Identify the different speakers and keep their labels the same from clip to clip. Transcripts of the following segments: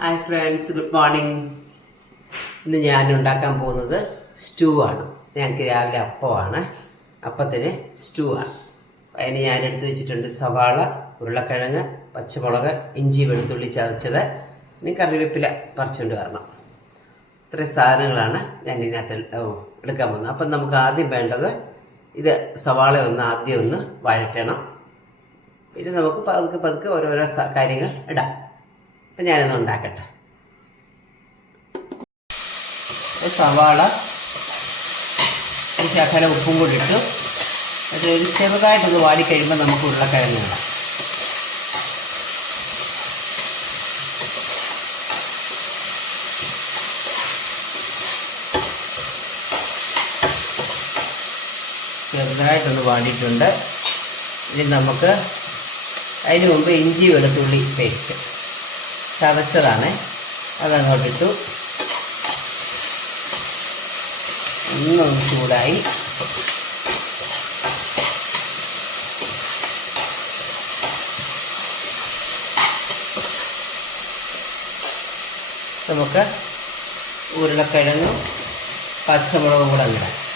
Speaker 1: Hi friends good morning ഇന്ന് ഞാൻ ഉണ്ടാക്കാൻ പോകുന്നത് സ്റ്റൂ ആണ്. ഞങ്ങൾക്ക് രാവിലെ അപ്പമാണ്. അപ്പത്തിന് സ്റ്റൂ ആണ്. അതിന് ഞാൻ എടുത്തു വെച്ചിട്ടുണ്ട് സവാള ഉരുളക്കിഴങ്ങ് പച്ചമുളക് ഇഞ്ചി വെളുത്തുള്ളി ചതച്ചത്. ഇനി കറിവേപ്പില പറിച്ചുകൊണ്ട് വരണം. ഇത്രയും സാധനങ്ങളാണ് ഞാൻ ഇതിനകത്ത് എടുക്കാൻ പോകുന്നത്. അപ്പം നമുക്ക് ആദ്യം വേണ്ടത് ഇത് സവാള ഒന്ന് ആദ്യം ഒന്ന് വഴറ്റണം. ഇത് നമുക്ക് പതുക്കെ പതുക്കെ ഓരോരോ കാര്യങ്ങൾ ഇടാം. അപ്പം ഞാനൊന്ന് ഉണ്ടാക്കട്ടെ. സവാള ഒരു ശകല ഉപ്പും കൂടി ഇട്ടു. അത് ഒരു ചെറുതായിട്ടൊന്ന് വാടിക്കഴിയുമ്പോൾ നമുക്ക് ഉരുളക്കിഴങ്ങ് ഇടാം. ചെറുതായിട്ടൊന്ന് വാടിയിട്ടുണ്ട്. ഇനി നമുക്ക് അതിന് മുമ്പ് ഇഞ്ചി വെളുത്തുള്ളി പേസ്റ്റ്. ചതച്ചതാണ്. അതങ്ങോട്ടിട്ടു ഒന്നും ചൂടായി. നമുക്ക് ഉരുളക്കിഴങ്ങും പച്ചമുളകും കൂടെ ഇടാം.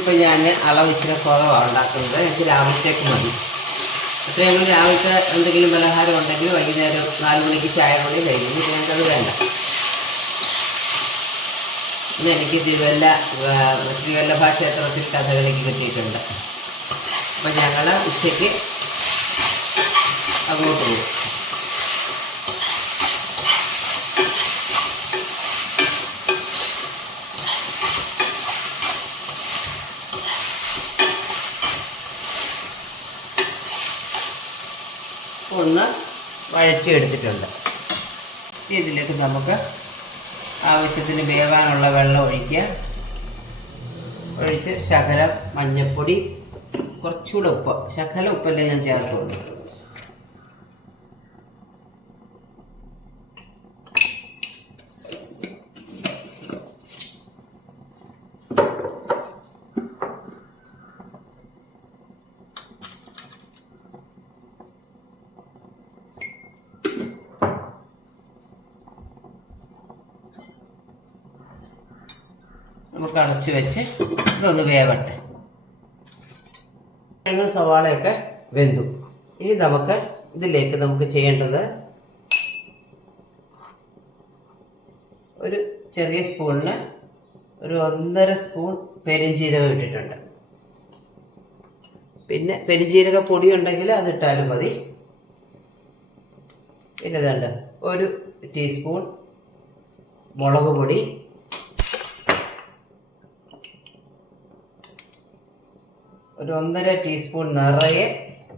Speaker 1: ഇതിപ്പോൾ ഞാൻ അളവ് ഇച്ചിരി കുറവാണ് ഉണ്ടാക്കുന്നത്. എനിക്ക് രാവിലത്തേക്ക് മതി. അപ്പോൾ ഞങ്ങൾ രാവിലത്തെ എന്തെങ്കിലും പലഹാരം ഉണ്ടെങ്കിൽ വൈകുന്നേരം നാല് മണിക്ക് ചായ കൂടി ഇനി ഞങ്ങൾക്കത് വേണ്ട. ഇന്ന് എനിക്ക് തിരുവല്ല തിരുവല്ലഭ ക്ഷേത്രത്തിൽ കഥകളിക്ക് കിട്ടിയിട്ടുണ്ട്. അപ്പം ഞങ്ങൾ ഉച്ചയ്ക്ക് അങ്ങോട്ട് പോകും. ഒന്ന് വഴറ്റിയെടുത്തിട്ടുണ്ട്. ഇതിലേക്ക് നമുക്ക് ആവശ്യത്തിന് വേവാനുള്ള വെള്ളം ഒഴിക്കുക ഒഴിച്ച് ശകലം മഞ്ഞൾപ്പൊടി കുറച്ചുകൂടെ ഉപ്പ്. ശകലം ഉപ്പല്ലേ ഞാൻ ചേർത്തുള്ളൂ. നമുക്ക് അടച്ച് വെച്ച് ഇതൊന്ന് വേവട്ടെ. കിഴങ്ങ് സവാളയൊക്കെ വെന്തു. ഇനി നമുക്ക് ഇതിലേക്ക് നമുക്ക് ചെയ്യേണ്ടത് ഒരു ചെറിയ സ്പൂണിന് ഒരു ഒന്നര സ്പൂൺ പെരിഞ്ചീരകം ഇട്ടിട്ടുണ്ട്. പിന്നെ പെരിഞ്ചീരക പൊടി ഉണ്ടെങ്കിൽ അതിട്ടാലും മതി. പിന്നെ ഇതുണ്ട് ഒരു ടീസ്പൂൺ മുളക് പൊടി ഒരു ഒന്നര ടീസ്പൂൺ നിറയെ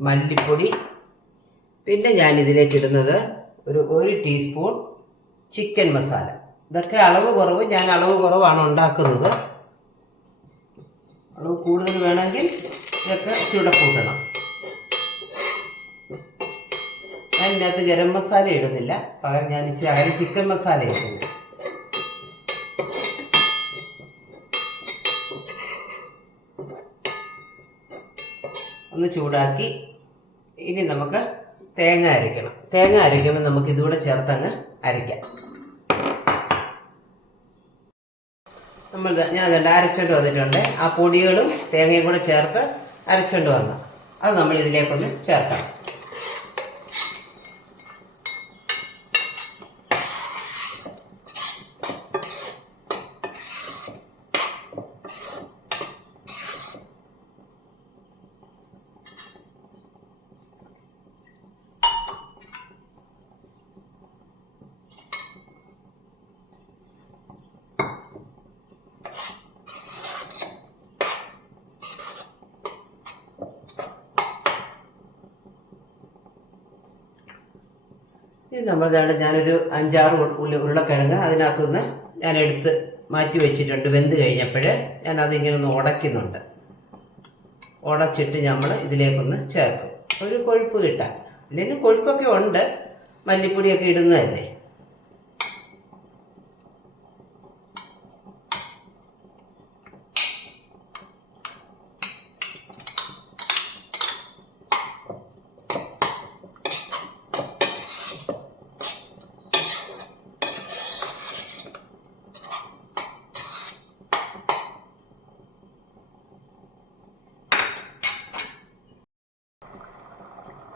Speaker 1: മല്ലിപ്പൊടി. പിന്നെ ഞാൻ ഇതിലേക്ക് ഇടുന്നത് ഒരു ഒരു ടീസ്പൂൺ ചിക്കൻ മസാല ഇതൊക്കെ അളവ് കുറവ് ഞാൻ അളവ് കുറവാണ് ഉണ്ടാക്കുന്നത്. അളവ് കൂടുതൽ വേണമെങ്കിൽ ഇതൊക്കെ ചൂടെ കൂട്ടണം ഞാൻ ഇതിനകത്ത് ഗരം മസാല ഇടുന്നില്ല. പകരം ഞാൻ ഇച്ചിരി അകലെ ചിക്കൻ മസാല ഇടുന്നു ഒന്ന് ചൂടാക്കി ഇനി നമുക്ക് തേങ്ങ അരയ്ക്കണം തേങ്ങ അരയ്ക്കുമ്പോൾ നമുക്ക് ഇതുകൂടെ ചേർത്തങ്ങ് അരയ്ക്കാം നമ്മൾ ഞാൻ അതുകൊണ്ട് അരച്ചോണ്ട് വന്നിട്ടുണ്ട്. ആ പൊടികളും തേങ്ങയും കൂടെ ചേർത്ത് അരച്ചോണ്ട് വന്നു. അത് നമ്മൾ ഇതിലേക്കൊന്ന് ചേർക്കണം. ഇത് നമ്മൾ ഇതാണ് ഞാനൊരു അഞ്ചാറ് ഉള്ളി ഉരുളക്കിഴങ്ങ് അതിനകത്തുനിന്ന് ഞാൻ എടുത്ത് മാറ്റി വെച്ചിട്ടുണ്ട് വെന്ത് കഴിഞ്ഞപ്പോൾ ഞാൻ അതിങ്ങനെ ഒന്ന് ഉടയ്ക്കുന്നുണ്ട്. ഉടച്ചിട്ട് നമ്മൾ ഇതിലേക്കൊന്ന് ചേർക്കും. ഒരു കൊഴുപ്പ് കിട്ടാൻ. അല്ലെങ്കിൽ കൊഴുപ്പൊക്കെ ഉണ്ട്. മല്ലിപ്പൊടിയൊക്കെ ഇടുന്നതല്ലേ?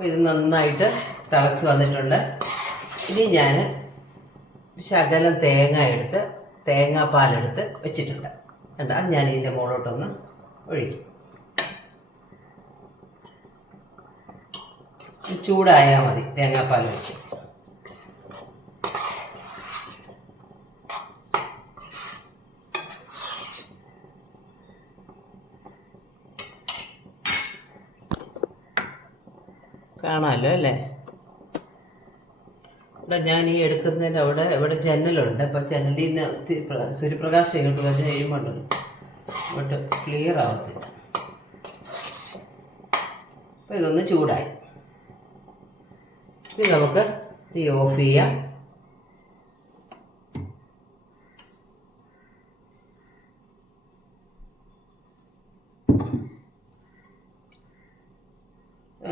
Speaker 1: ഇത് നന്നായിട്ട് തിളച്ച് വന്നിട്ടുണ്ട്. ഇനി ഞാൻ ശകലം തേങ്ങ എടുത്ത് തേങ്ങാപ്പാലെടുത്ത് വെച്ചിട്ടുണ്ട്. കണ്ട? അത് ഞാൻ ഇതിന്റെ മുകളിലോട്ടൊന്ന് ഒഴിക്കും. ചൂടായാൽ മതി തേങ്ങാപ്പാൽ വെച്ച്. കാണാമല്ലോ അല്ലേ? ഇവിടെ ഞാൻ ഈ എടുക്കുന്നതിന്റെ അവിടെ ഇവിടെ ജനലുണ്ട്. അപ്പം ജനലിൽ നിന്ന് ഒത്തിരി സൂര്യപ്രകാശം ഇങ്ങോട്ട് വന്ന് കഴിയുമ്പോൾ ഇങ്ങോട്ട് ക്ലിയർ ആവത്തില്ല. അപ്പം ഇതൊന്ന് ചൂടായി. ഇനി നമുക്ക് തീ ഓഫ് ചെയ്യാം.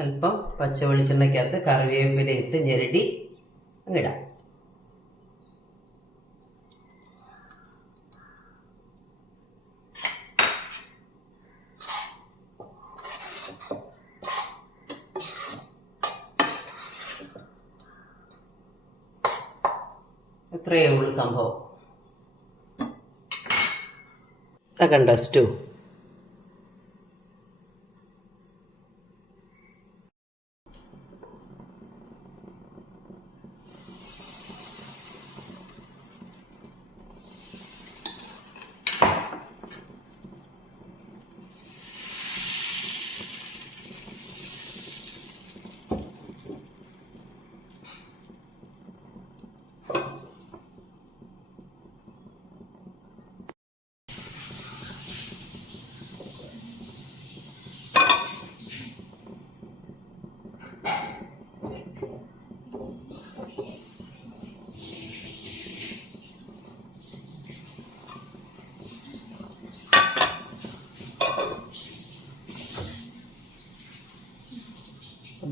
Speaker 1: അല്പം പച്ച വെളിച്ചെണ്ണയ്ക്കകത്ത് കറിവേപ്പില ഇട്ട് ഞെരടി അങ്ങിടാം. അത്രയേ ഉള്ളൂ സംഭവം. കണ്ടോ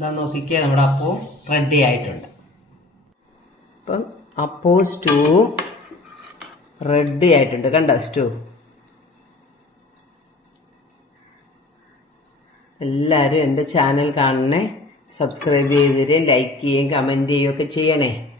Speaker 1: എന്താ നോക്കിക്കേ നമ്മുടെ അപ്പോ റെഡി ആയിട്ടുണ്ട്. അപ്പം അപ്പവും സ്റ്റൂവും റെഡി ആയിട്ടുണ്ട്. കണ്ട സ്റ്റൂ? എല്ലാവരും എന്റെ ചാനൽ കാണണേ. സബ്സ്ക്രൈബ് ചെയ്തിട്ട് ലൈക്ക് ചെയ്യുകയും കമന്റ് ചെയ്യുകയൊക്കെ ചെയ്യണേ.